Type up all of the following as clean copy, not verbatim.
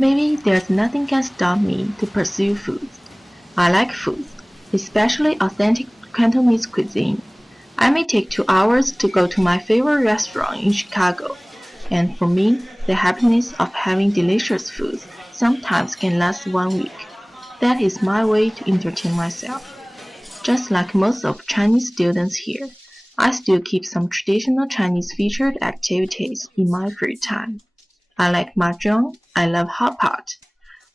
Maybe there's nothing can stop me to pursue food. I like food, especially authentic Cantonese cuisine. I may take 2 hours to go to my favorite restaurant in Chicago, and for me, the happiness of having delicious food sometimes can last one week. That is my way to entertain myself. Just like most of Chinese students here, I still keep some traditional Chinese featured activities in my free time. I like mahjong, I love hot pot.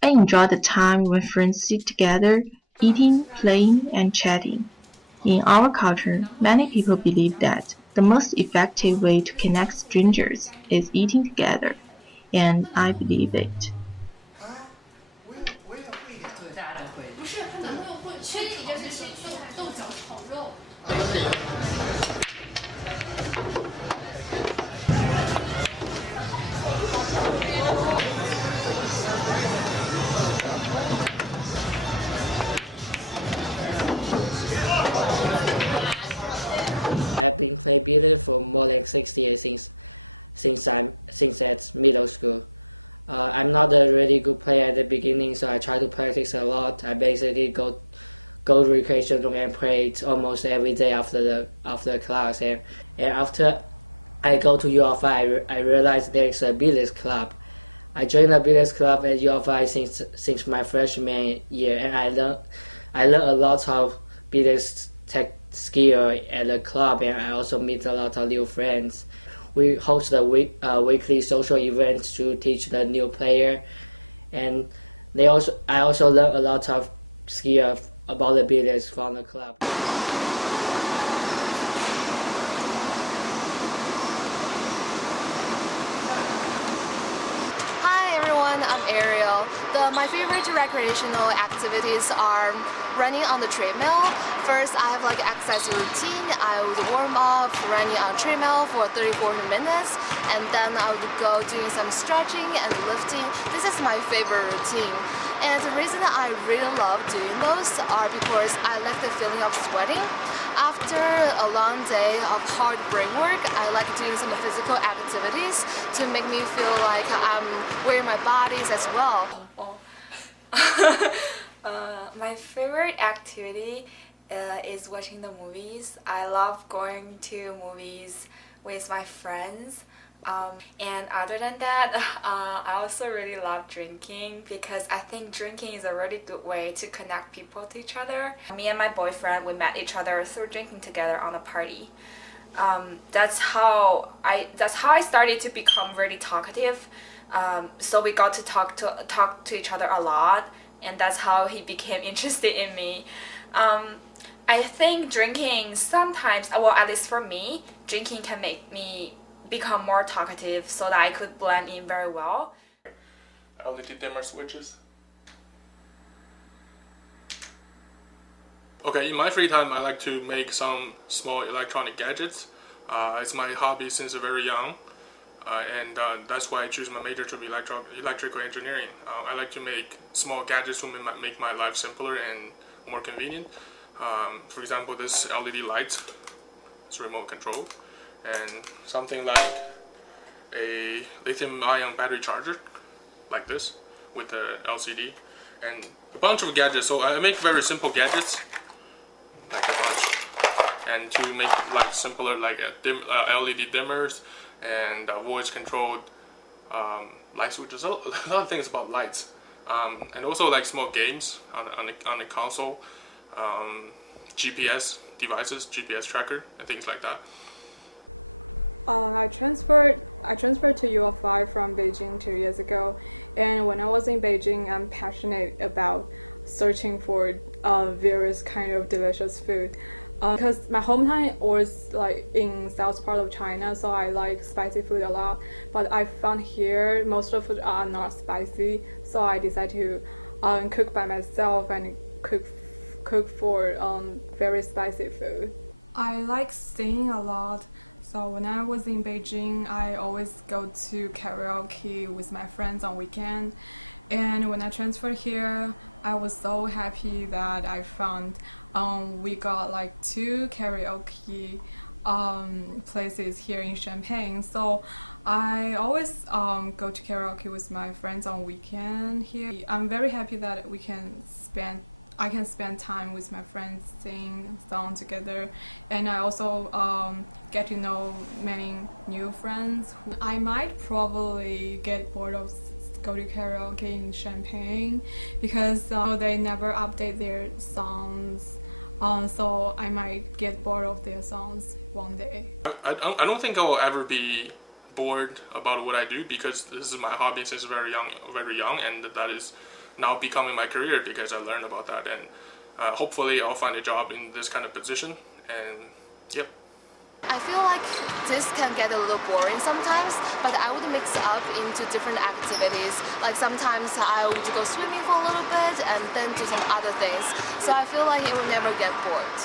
I enjoy the time when friends sit together, eating, playing, and chatting. In our culture, many people believe that the most effective way to connect strangers is eating together, and I believe it. I've been playing billiard for more than 6 years since at middle school. I'm not a really good player at the beginning, so I try to practice a lot. I basically go to recreation room and play it almost every day after class. And after I go to U of I realized there's a billiards club. I joined the billiards club at U of I since my freshman year, and I learned a lot of billiards tech skill at the club, and I also meet a lot of new friends. We host a weekly social event to teach the new player, and I also learn a lot of skill about the billiards from the club. Hi everyone, I'm Ariel. My favorite recreational activities are running on the treadmill. First, I have like exercise routine. I would warm up running on treadmill for 30-40 minutes, and then I would go doing some stretching and lifting. This is my favorite routine. And the reason I really love doing those are because I like the feeling of sweating. After a long day of hard brain work, I like doing some physical activities to make me feel like I'm wearing my bodies as well. My favorite activity is watching the movies. I love going to movies with my friends. And other than that, I also really love drinking because I think drinking is a really good way to connect people to each other. Me and my boyfriend, we met each other through drinking together on a party. That's how I started to become really talkative. So we got to talk to each other a lot, and that's how he became interested in me. I think drinking sometimes, well, at least for me, drinking can make me become more talkative so that I could blend in very well. LED dimmer switches. Okay, in my free time I like to make some small electronic gadgets. It's my hobby since very young, and that's why I choose my major to be electrical engineering. I like to make small gadgets to make my life simpler and more convenient. For example, this LED light, it's remote control, and something like a lithium-ion battery charger, like this, with the LCD, and a bunch of gadgets. So I make very simple gadgets, like a bunch, and to make life simpler, like LED dimmers and voice-controlled light switches. A lot of things about lights, and also like small games on the console, GPS devices, GPS tracker, and things like that. I transferred to U of I from Beijing 2 years ago, and when I was in Beijing, I'm passionate about searching for various kind of delicious food. Because my hometown was like in south part of China, so I like spicy food a lot. But I found here most of the food are not spicy, so I decided to cook by myself and cook for very spicy food. I like singing a lot. So when I was in Beijing, I always go to karaoke with my friends on weekend. And when I transferred here, I was so happy that I found we got like 2 karaoke places here in Champaign. So I always go to karaoke with my friends on weekend here. I'm very happy that I can spend time with my friends, sing songs together, and I also get to know many new friends. I might probably get bored of go to karaoke in Champaign because they never update their songs. So I might get bored of their songs one day. I don't think I will ever be bored about what I do because this is my hobby since very young, and that is now becoming my career because I learned about that, and hopefully I'll find a job in this kind of position. And yep. I feel like this can get a little boring sometimes, but I would mix up into different activities. Like sometimes I would go swimming for a little bit and then do some other things. So I feel like it will never get bored.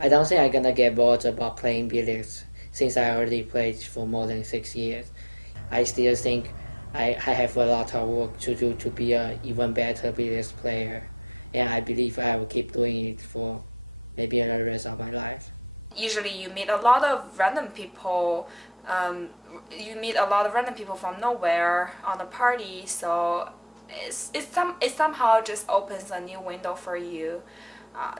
I don't think I'm gonna get bored about playing billiards since I already played for more than 6 years. I still think I have a lot of work to do to be an even better billiards player, and I believe I will keep doing it for maybe the rest of my life. Usually you meet a lot of random people. You meet a lot of random people from nowhere on a party, so it somehow just opens a new window for you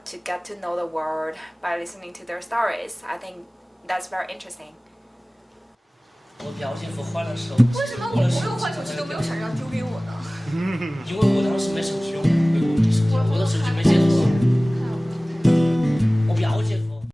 to get to know the world by listening to their stories. I think that's very interesting. 我表姐夫换了手，为什么我不用换手机都没有想要丢给我呢？因为我当时没手机用，我的手机没接触。我表姐夫。